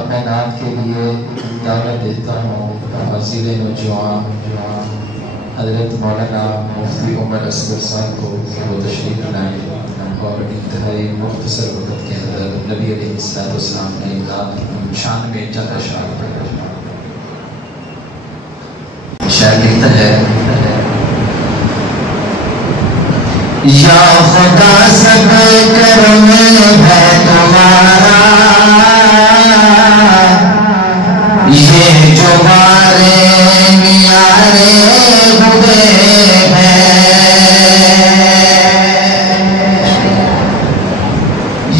اپنے نام کے لیے دعوت دیتا ہوں وزیر نوجوان حضرت مولانا مفتی عمر اصغر صاحب کو وہ تشریف لائیں اور انتہائی مختصر وقت کے اندر نبی علیہ السلام نے اعلان شان میں چند اشعار پڑھا۔ شاعر کہتا ہے یا خدا سب کرم ہے تمہارا، یہ جو ہمارے نیارے ہوئے ہیں،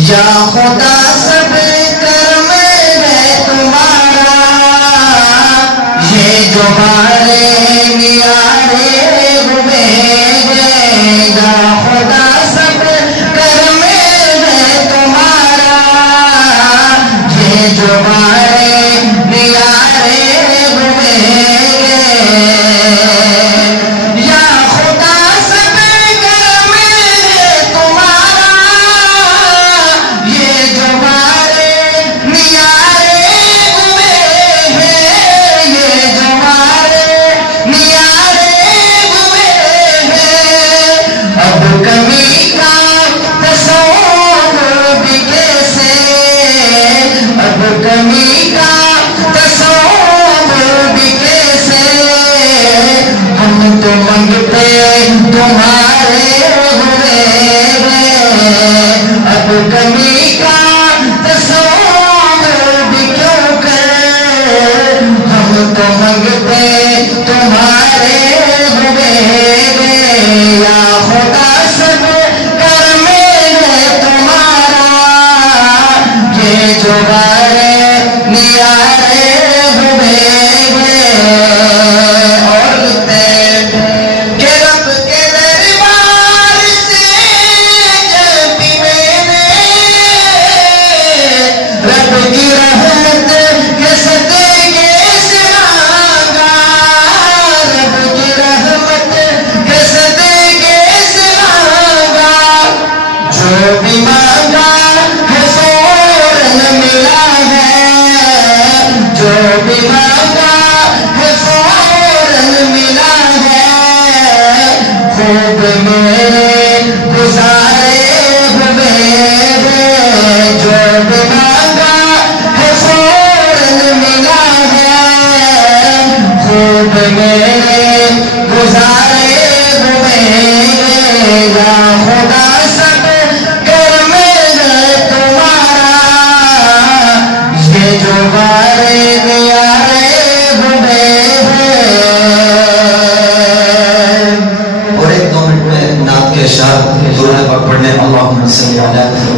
یا خدا سب کرم ہے تمہارا، یہ جو ہمارے نیارے ہوئے ہیں، یا خدا سب کرم ہے تمہارا، یہ جو ہمارے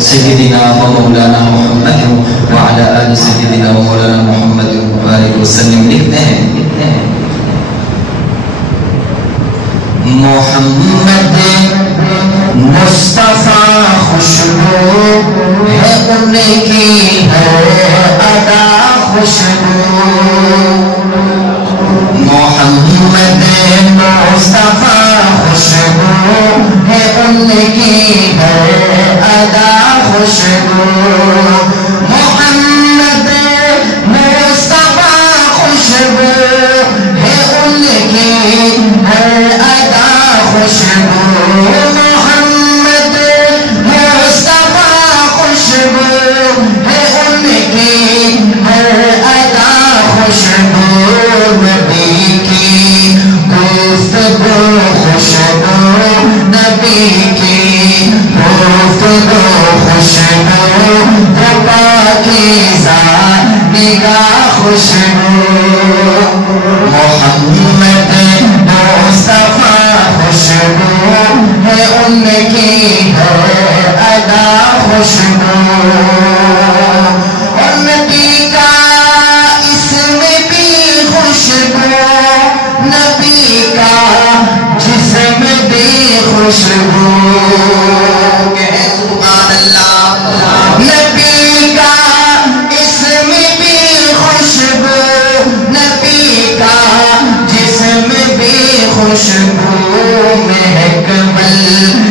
سیدنا و مولانا محمد وعلی آل سیدنا و مولانا محمد مبارک وسلم لکھتے ہیں محمد مصطفیٰ خوشبو ہے ان کی ہے ادا خوشبو، محمد مصطفیٰ خوشبو ہے ان کی ہے ادا خوشبو، محمد مصطفیٰ خوشبو ہے ان کی ہے ادا خوشبو، محمد مصطفیٰ خوشبو ہے ان کی ہے ادا خوشبو، نبی کی گفتگو خوشبو، نبی کی گفتگو خوشبو، وہ پاکیزہ نگاہ خوشبو، محمد مصطفیٰ خوشبو ہے ان کی ہے ادا خوشبو، اور نبی کا اسم بھی خوشبو، نبی کا جسم بھی خوشبو، سبحان اللہ، نبی کا اسم بھی خوشبو، نبی کا جسم بھی خوشبو، مہکمل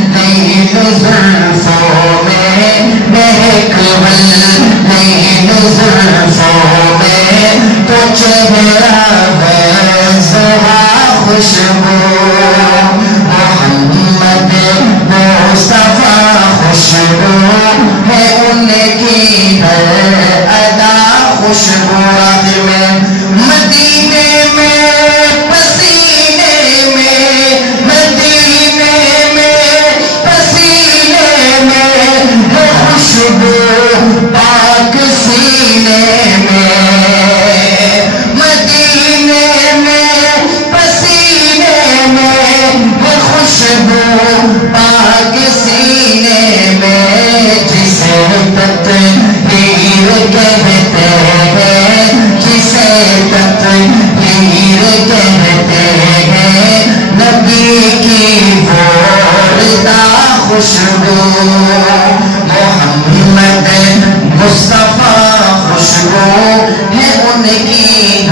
نہیں زلفوں میں، مہکمل نہیں زلفوں میں تو چہرہ ہے زہا خوشبو محمد مصطفیٰ خوشبو ہے ان کی ہر ادا خوشبو آخر میں مدینے میں پسینے میں مدینے میں پسینے میں ہے خوشبو پاک سینے میں مدینے میں پسینے میں ہے خوشبو پاک سینے میں جسے تطہیر کہتے ہیں جسے تطہیر کہتے ہیں نبی کی وردہ خوشبو محمد مصطفیٰ خوشبو ہے ان کی